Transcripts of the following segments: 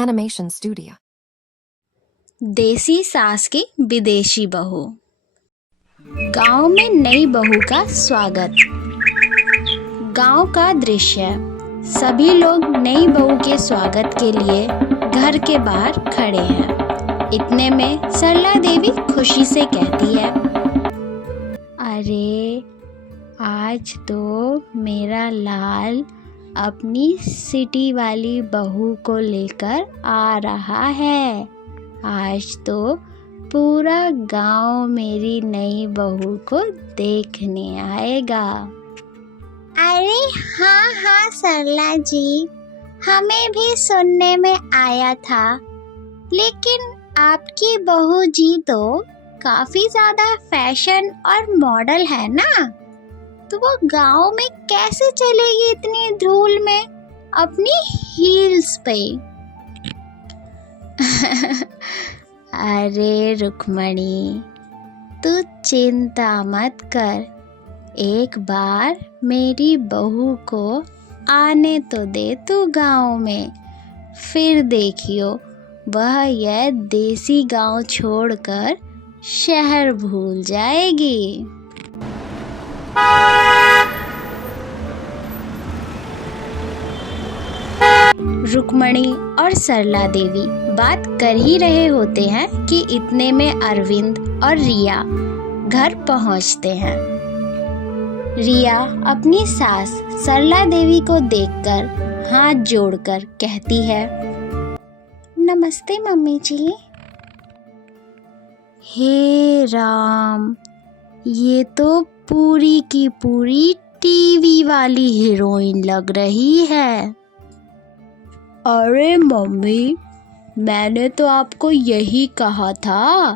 Animation Studio. देसी सास की विदेशी बहू। गांव में नई बहू का स्वागत। गांव का दृश्य। सभी लोग नई बहू के स्वागत के लिए घर के बाहर खड़े हैं। इतने में सरला देवी खुशी से कहती है, अरे आज तो मेरा लाल अपनी सिटी वाली बहू को लेकर आ रहा है। आज तो पूरा गांव मेरी नई बहू को देखने आएगा। अरे हाँ सरला जी, हमें भी सुनने में आया था, लेकिन आपकी बहू जी तो काफी ज्यादा फैशन और मॉडल है ना, तो वो गांव में कैसे चलेगी इतनी धूल में अपनी हील्स पे? अरे रुक्मणी, तू चिंता मत कर, एक बार मेरी बहू को आने तो दे तू गांव में, फिर देखियो वह यह देसी गांव छोड़कर शहर भूल जाएगी। रुक्मणी और सरला देवी बात कर ही रहे होते हैं कि इतने में अरविंद और रिया घर पहुंचते हैं। रिया अपनी सास सरला देवी को देखकर हाथ जोड़कर कहती है, नमस्ते मम्मी जी। हे राम, ये तो पूरी की पूरी टीवी वाली हीरोइन लग रही है। अरे मम्मी, मैंने तो आपको यही कहा था,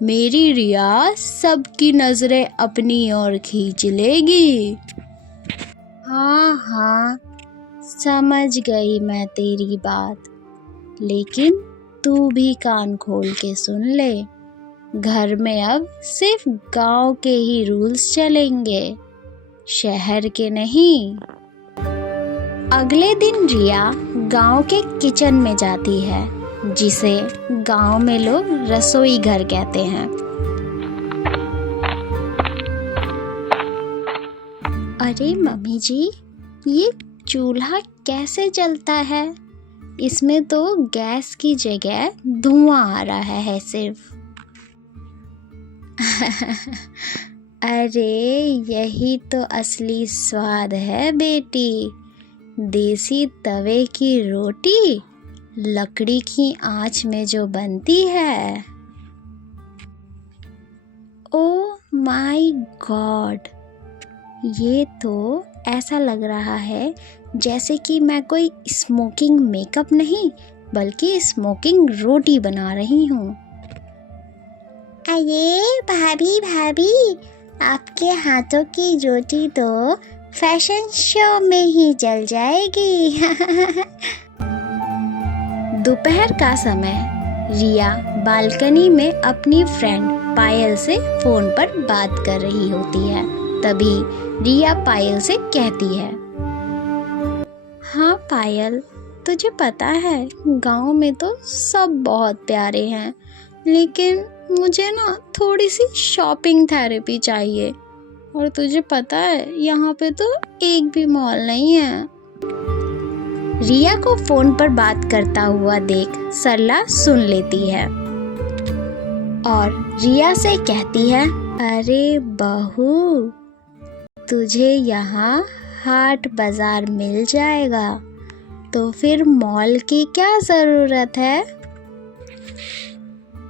मेरी रिया सबकी नजरें अपनी ओर खींच लेगी। हाँ, समझ गई मैं तेरी बात, लेकिन तू भी कान खोल के सुन ले, घर में अब सिर्फ गांव के ही रूल्स चलेंगे, शहर के नहीं। अगले दिन रिया गांव के किचन में जाती है, जिसे गांव में लोग रसोई घर कहते हैं। अरे मम्मी जी, ये चूल्हा कैसे जलता है? इसमें तो गैस की जगह धुआं आ रहा है सिर्फ। अरे यही तो असली स्वाद है बेटी, देसी तवे की रोटी लकड़ी की आंच में जो बनती है। ओह माय गॉड, ये तो ऐसा लग रहा है जैसे कि मैं कोई स्मोकिंग मेकअप नहीं बल्कि स्मोकिंग रोटी बना रही हूँ। अरे भाभी, आपके हाथों की रोटी तो फैशन शो में ही जल जाएगी। दोपहर का समय। रिया बालकनी में अपनी फ्रेंड पायल से फोन पर बात कर रही होती है। तभी रिया पायल से कहती है, हाँ पायल, तुझे पता है गांव में तो सब बहुत प्यारे हैं, लेकिन मुझे ना थोड़ी सी शॉपिंग थेरेपी चाहिए, और तुझे पता है यहाँ पे तो एक भी मॉल नहीं है। रिया को फोन पर बात करता हुआ देख सरला सुन लेती है और रिया से कहती है, अरे बहू, तुझे यहाँ हाट बाजार मिल जाएगा, तो फिर मॉल की क्या ज़रूरत है?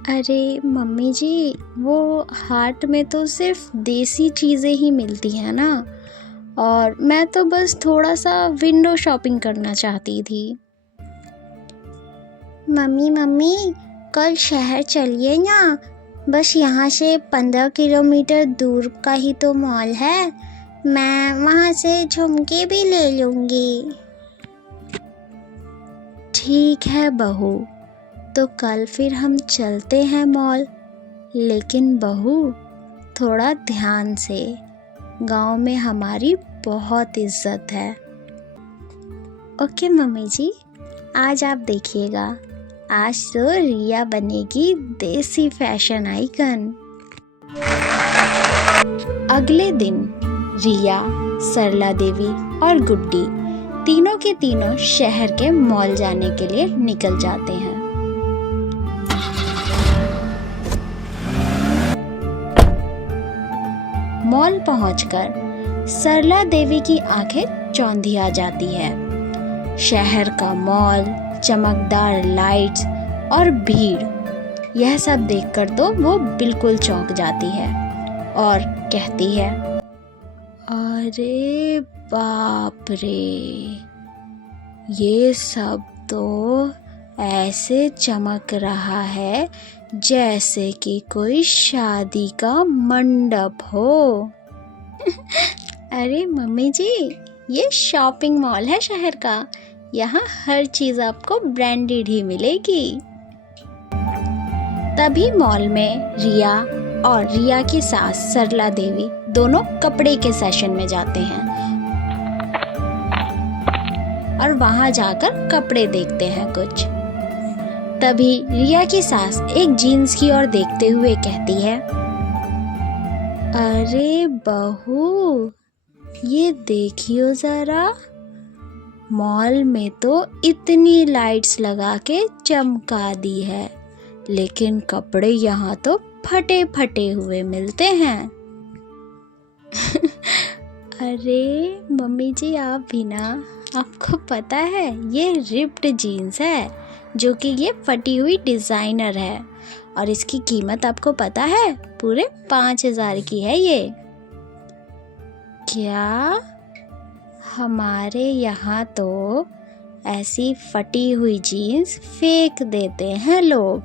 अरे मम्मी जी, वो हाट में तो सिर्फ देसी चीज़ें ही मिलती हैं ना, और मैं तो बस थोड़ा सा विंडो शॉपिंग करना चाहती थी। मम्मी, कल शहर चलिए ना, बस यहाँ से 15 किलोमीटर दूर का ही तो मॉल है, मैं वहाँ से झुमके भी ले लूँगी। ठीक है बहू, तो कल फिर हम चलते हैं मॉल, लेकिन बहू थोड़ा ध्यान से, गांव में हमारी बहुत इज्जत है। ओके मम्मी जी, आज आप देखिएगा, आज तो रिया बनेगी देसी फैशन आइकन। अगले दिन रिया, सरला देवी और गुड्डी तीनों के तीनों शहर के मॉल जाने के लिए निकल जाते हैं। मॉल पहुंचकर सरला देवी की आंखें चौंधिया जाती है। शहर का मॉल, चमकदार लाइट्स और भीड़, यह सब देखकर तो वो बिल्कुल चौंक जाती है और कहती है, अरे बाप रे, ये सब तो ऐसे चमक रहा है जैसे कि कोई शादी का मंडप हो। अरे मम्मी जी, ये शॉपिंग मॉल है शहर का, यहाँ हर चीज़ आपको ब्रांडेड ही मिलेगी। तभी मॉल में रिया और रिया की सास सरला देवी दोनों कपड़े के सेशन में जाते हैं और वहां जाकर कपड़े देखते हैं कुछ। तभी रिया की सास एक जीन्स की ओर देखते हुए कहती है, अरे बहू, ये देखियो जरा, मॉल में तो इतनी लाइट्स लगा के चमका दी है, लेकिन कपड़े यहाँ तो फटे फटे हुए मिलते हैं। अरे मम्मी जी, आप भी ना, आपको पता है ये रिप्ड जीन्स है, जो कि ये फटी हुई डिज़ाइनर है और इसकी कीमत आपको पता है, पूरे 5,000 की है ये। क्या? हमारे यहाँ तो ऐसी फटी हुई जीन्स फेंक देते हैं लोग,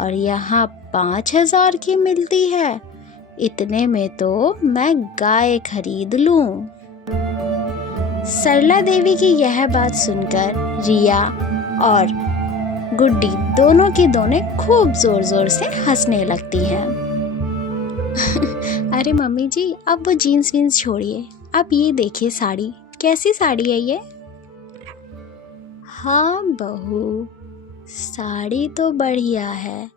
और यहाँ 5,000 की मिलती है। इतने में तो मैं गाय खरीद लूं। सरला देवी की यह बात सुनकर रिया और गुड्डी दोनों की दोनों खूब जोर जोर से हंसने लगती हैं। अरे मम्मी जी, अब वो जीन्स वीन्स छोड़िए, आप ये देखिए साड़ी, कैसी साड़ी है ये? हाँ बहू, साड़ी तो बढ़िया है,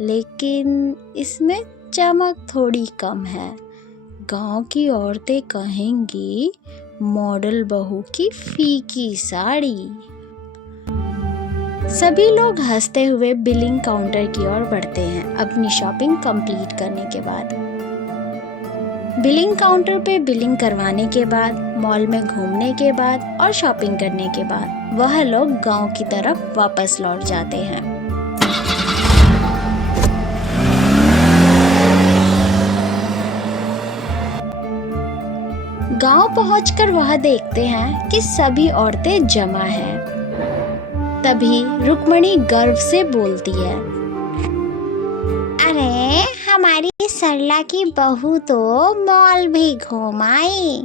लेकिन इसमें चमक थोड़ी कम है। गांव की औरतें कहेंगी मॉडल बहू की फीकी साड़ी। सभी लोग हंसते हुए बिलिंग काउंटर की ओर बढ़ते हैं अपनी शॉपिंग कंप्लीट करने के बाद। बिलिंग काउंटर पे बिलिंग करवाने के बाद, मॉल में घूमने के बाद और शॉपिंग करने के बाद वह लोग गांव की तरफ वापस लौट जाते हैं। गांव पहुंचकर वह देखते हैं कि सभी औरतें जमा हैं। तभी रुक्मणी गर्व से बोलती है, अरे हमारी सरला की बहू तो मॉल भी घूम आई।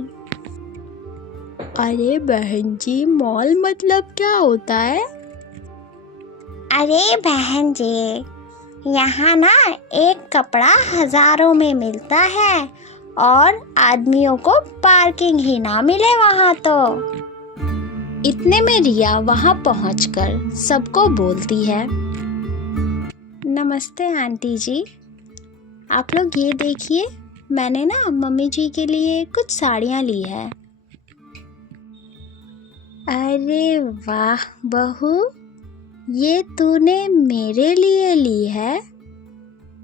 अरे बहन जी, मॉल मतलब क्या होता है? अरे बहन जी, यहाँ ना एक कपड़ा हजारों में मिलता है और आदमियों को पार्किंग ही ना मिले वहाँ तो। इतने में रिया वहाँ पहुँचकर सबको बोलती है, नमस्ते आंटी जी, आप लोग ये देखिए, मैंने ना मम्मी जी के लिए कुछ साड़ियाँ ली है। अरे वाह बहू, ये तूने मेरे लिए ली है?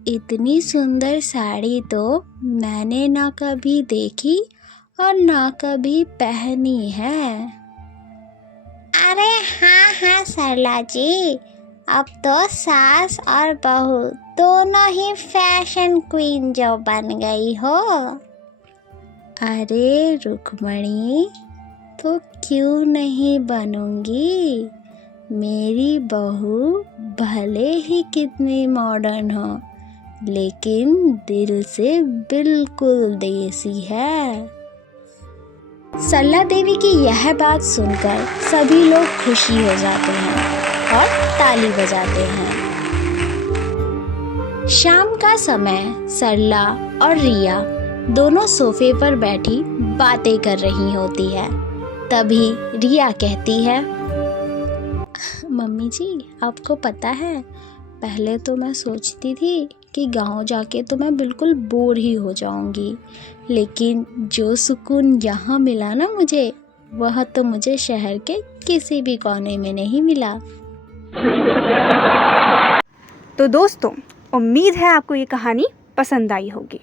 इतनी सुंदर साड़ी तो मैंने ना कभी देखी और ना कभी पहनी है। अरे हाँ हाँ सरला जी, अब तो सास और बहू दोनों ही फैशन क्वीन जो बन गई हो। अरे रुक्मणी, तो क्यों नहीं बनूंगी? मेरी बहू भले ही कितनी मॉडर्न हो, लेकिन दिल से बिल्कुल देसी है। सरला देवी की यह बात सुनकर सभी लोग खुशी हो जाते हैं और ताली बजाते हैं। शाम का समय सरला और रिया दोनों सोफे पर बैठी बातें कर रही होती है। तभी रिया कहती है, मम्मी जी, आपको पता है, पहले तो मैं सोचती थी कि गांव जाके तो मैं बिल्कुल बोर ही हो जाऊंगी, लेकिन जो सुकून यहाँ मिला ना मुझे, वह तो मुझे शहर के किसी भी कोने में नहीं मिला। तो दोस्तों, उम्मीद है आपको ये कहानी पसंद आई होगी।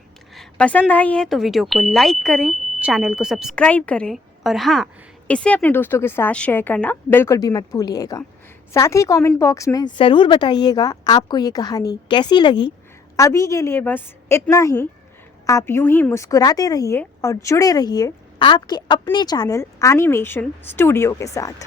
पसंद आई है तो वीडियो को लाइक करें, चैनल को सब्सक्राइब करें और हाँ, इसे अपने दोस्तों के साथ शेयर करना बिल्कुल भी मत भूलिएगा। साथ ही कमेंट बॉक्स में ज़रूर बताइएगा आपको ये कहानी कैसी लगी। अभी के लिए बस इतना ही। आप यूं ही मुस्कुराते रहिए और जुड़े रहिए आपके अपने चैनल एनिमेशन स्टूडियो के साथ।